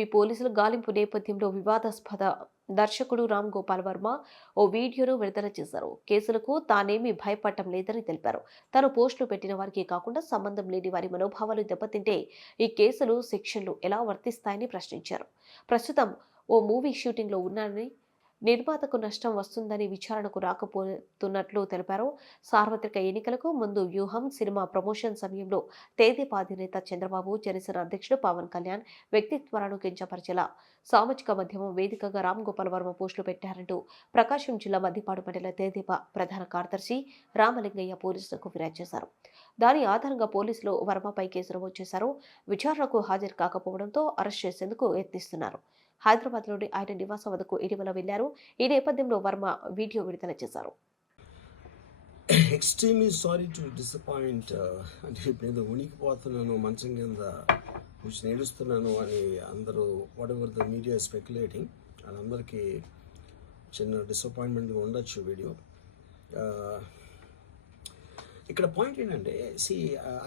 AP పోలీసులు గాలింపు నేపథ్యంలో వివాదాస్పద దర్శకుడు రామ్ గోపాల్ వర్మ ఓ వీడియోను విడుదల చేశారు. కేసులకు తానేమీ భయపడటం లేదని తెలిపారు. తాను పోస్టులు పెట్టిన వారికి కాకుండా సంబంధం లేని వారి మనోభావాలు దెబ్బతింటే ఈ కేసులు, శిక్షలు ఎలా వర్తిస్తాయని ప్రశ్నించారు. ప్రస్తుతం ఓ మూవీ షూటింగ్లో ఉన్నానని, నిర్మాతకు నష్టం వస్తుందని విచారణకు రాకపోతున్నట్లు తెలిపారు. సార్వత్రిక ఎన్నికలకు ముందు వ్యూహం, సినిమా ప్రమోషన్ సమయంలో తెదేపా అధినేత చంద్రబాబు, జనసేన అధ్యక్షుడు పవన్ కళ్యాణ్ వ్యక్తిత్వాలను కించపరిచేలా సామాజిక మాధ్యమం వేదికగా రామ్ గోపాల్ వర్మ పోస్టులు పెట్టారంటూ ప్రకాశం జిల్లా మద్దిపాడు మండల తెదేపా ప్రధాన కార్యదర్శి రామలింగయ్య పోలీసులకు ఫిర్యాదు చేశారు. దాని ఆధారంగా పోలీసులు వర్మపై కేసు నమోదు చేశారు. విచారణకు హాజరు కాకపోవడంతో అరెస్ట్ చేసేందుకు యత్నిస్తున్నారు. హైదరాబాద్లోని ఆయన నివాసం వద్దకు ఇటీవల వెళ్లారు. ఈ నేపథ్యంలో వర్మ వీడియో విడుదల చేశారు. ఎక్స్ట్రీమ్లీ సారీ టు డిసప్పాయింట్ అంటే ఇప్పుడు ఉనికిపోతున్నాను, మంచం కింద కూర్చొని ఏడుస్తున్నాను అని అందరూ what ever the media speculating, వాళ్ళందరికీ చిన్న డిసప్పాయింట్మెంట్గా ఉండొచ్చు వీడియో. ఇక్కడ పాయింట్ ఏంటంటే,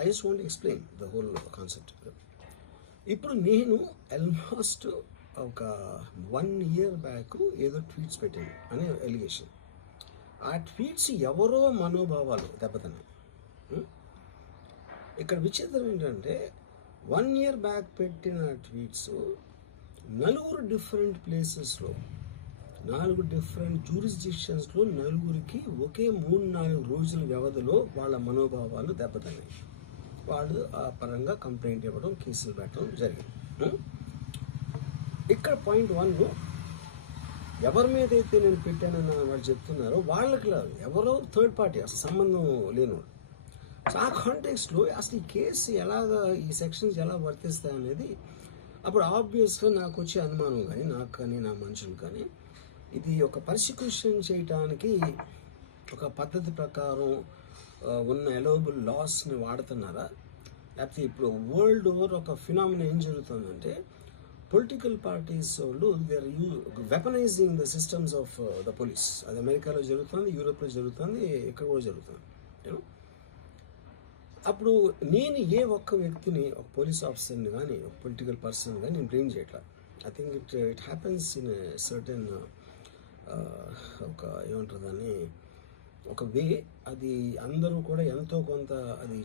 I just want explain the whole concept. ఇప్పుడు నేను ఆల్మోస్ట్ ఒక 1 year బ్యాక్ ఏదో ట్వీట్స్ పెట్టాను అనే ఎలిగేషన్. ఆ ట్వీట్స్ ఎవరో మనోభావాలు దెబ్బతిన్నాయి. ఇక్కడ విచిత్రం ఏంటంటే 1 year బ్యాక్ పెట్టిన ట్వీట్స్ 4 డిఫరెంట్ ప్లేసెస్లో, 4 డిఫరెంట్ జ్యూరిస్డిక్షన్స్లో నలుగురికి ఒకే 3-4 రోజుల వ్యవధిలో వాళ్ళ మనోభావాలు దెబ్బతిన్నాయి. వాళ్ళు ఆ పరంగా కంప్లైంట్ ఇవ్వడం, కేసులు పెట్టడం జరిగింది. ఇక్కడ పాయింట్ 1, ఎవరి మీద అయితే నేను పెట్టానని వాళ్ళు చెప్తున్నారో వాళ్ళకి లేదు, ఎవరో థర్డ్ పార్టీ, అసలు సంబంధం లేనివాడు. సో ఆ కాంటెక్స్లో అసలు ఈ కేసు ఎలాగా, ఈ సెక్షన్స్ ఎలా వర్తిస్తాయి అనేది అప్పుడు ఆబ్వియస్గా నాకు వచ్చే అనుమానం కానీ, నాకు కానీ, నా మనుషులు కానీ, ఇది ఒక పర్సిక్యూషన్ చేయటానికి ఒక పద్ధతి ప్రకారం ఉన్న ఎలోబుల్ లాస్ని వాడుతున్నారా, లేకపోతే ఇప్పుడు వరల్డ్ ఓవర్ ఒక ఫినామినా ఏం జరుగుతుందంటే, పొలిటికల్ పార్టీస్ వాళ్ళు they are weaponizing the systems of the police. అది అమెరికాలో జరుగుతుంది, యూరోప్లో జరుగుతుంది, ఇక్కడ కూడా జరుగుతుంది. అప్పుడు నేను ఏ ఒక్క వ్యక్తిని, ఒక పోలీస్ ఆఫీసర్ని కానీ, ఒక పొలిటికల్ పర్సన్ కానీ నేను బ్లేమ్ చేయట్లా. I think it happens in certain ఒక ఏమంటారు దాన్ని, ఒక వే. అది అందరూ కూడా ఎంతో కొంత అది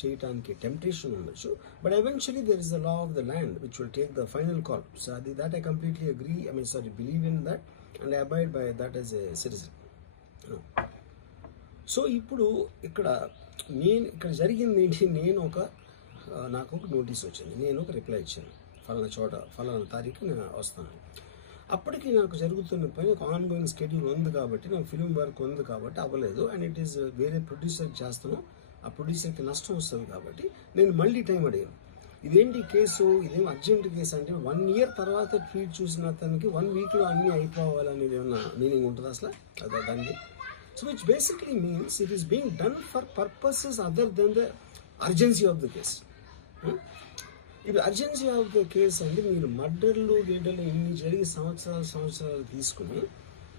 చేయటానికి టెంప్టేషన్ ఉండొచ్చు. But eventually there is the law of the land which will take the final call. So అది that I completely agree, believe in that and I abide by that as a citizen. So ఇప్పుడు ఇక్కడ జరిగింది ఏంటి, నాకు ఒక notice వచ్చింది, నేను ఒక రిప్లై ఇచ్చాను, ఫలానా చోట ఫలానా తారీఖు నేను వస్తాను. అప్పటికి నాకు జరుగుతున్న పని ఒక ఆన్గోయింగ్ స్కెడ్యూల్ ఉంది కాబట్టి, నాకు ఫిల్మ్ వర్క్ ఉంది కాబట్టి అవ్వలేదు. అండ్ ఇట్ ఈస్ వేరే ప్రొడ్యూసర్కి చేస్తాను, ఆ ప్రొడ్యూసర్కి నష్టం వస్తుంది కాబట్టి నేను మళ్ళీ టైం అడిగాను. ఇదేంటి కేసు, ఇదేం అర్జెంట్ కేసు అంటే 1 year తర్వాత ట్వీట్ చూసిన అతనికి 1 weekలో అన్నీ అయిపోవాలనేది ఏమన్నా మీనింగ్ ఉంటుంది అసలు దానికి? So which basically means it is being done for purposes other than the urgency of the case. ఇప్పుడు అర్జెన్సీ ఆఫ్ ద కేస్ అంటే మీరు మర్డర్లు ఇన్ని జరిగి సంవత్సరాలు తీసుకుని